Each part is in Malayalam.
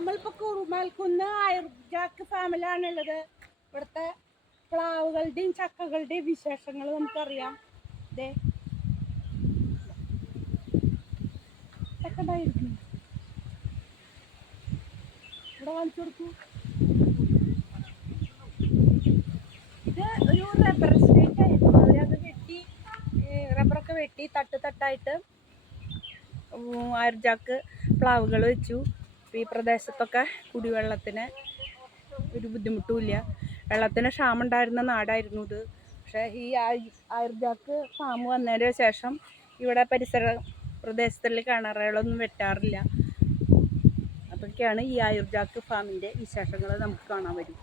നമ്മളിപ്പോൾ കുറുമാൽക്കുന്ന് അയർജാക്ക് ഫാമിലാണുള്ളത്. ഇവിടുത്തെ പ്ലാവുകളുടെയും ചക്കകളുടെയും വിശേഷങ്ങൾ നമുക്കറിയാം. ഇതേ ചക്ക ഉണ്ടായിരിക്കുന്നു, ഇവിടെ കാണിച്ചു കൊടുക്കൂ. ഇത് ഒരു റബ്ബർ എസ്റ്റേറ്റ് ആയിരുന്നു. അവരത് വെട്ടി, റബ്ബറൊക്കെ വെട്ടി തട്ടായിട്ട് അയർജാക്ക് പ്ലാവുകൾ വെച്ചു. ഈ പ്രദേശത്തൊക്കെ കുടിവെള്ളത്തിന് ഒരു ബുദ്ധിമുട്ടുമില്ല. വെള്ളത്തിന് ക്ഷാമം ഉണ്ടായിരുന്ന നാടായിരുന്നു ഇത്. പക്ഷേ ഈ അയർജാക്ക് ഫാം വന്നതിന് ശേഷം ഇവിടെ പരിസര പ്രദേശത്തുള്ള കിണറുകളൊന്നും വെട്ടാറില്ല. അതൊക്കെയാണ് ഈ അയർജാക്ക് ഫാമിൻ്റെ വിശേഷങ്ങൾ നമുക്ക് കാണാൻ വരും.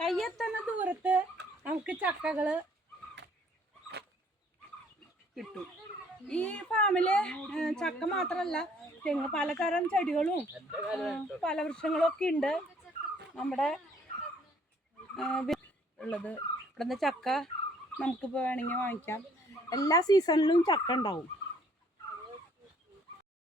കയ്യെത്തുന്ന ദൂരത്ത് നമുക്ക് ചക്കകള് കിട്ടും. ഈ ഫാമില് ചക്ക മാത്രമല്ല, തെങ്ങ്, പലതരം ചെടികളും ഫലവൃക്ഷങ്ങളും ഒക്കെ ഉണ്ട് നമ്മുടെ ഉള്ളത്. ഇവിടുന്ന് ചക്ക നമുക്കിപ്പോൾ വേണമെങ്കിൽ വാങ്ങിക്കാം. എല്ലാ സീസണിലും ചക്ക ഉണ്ടാവും.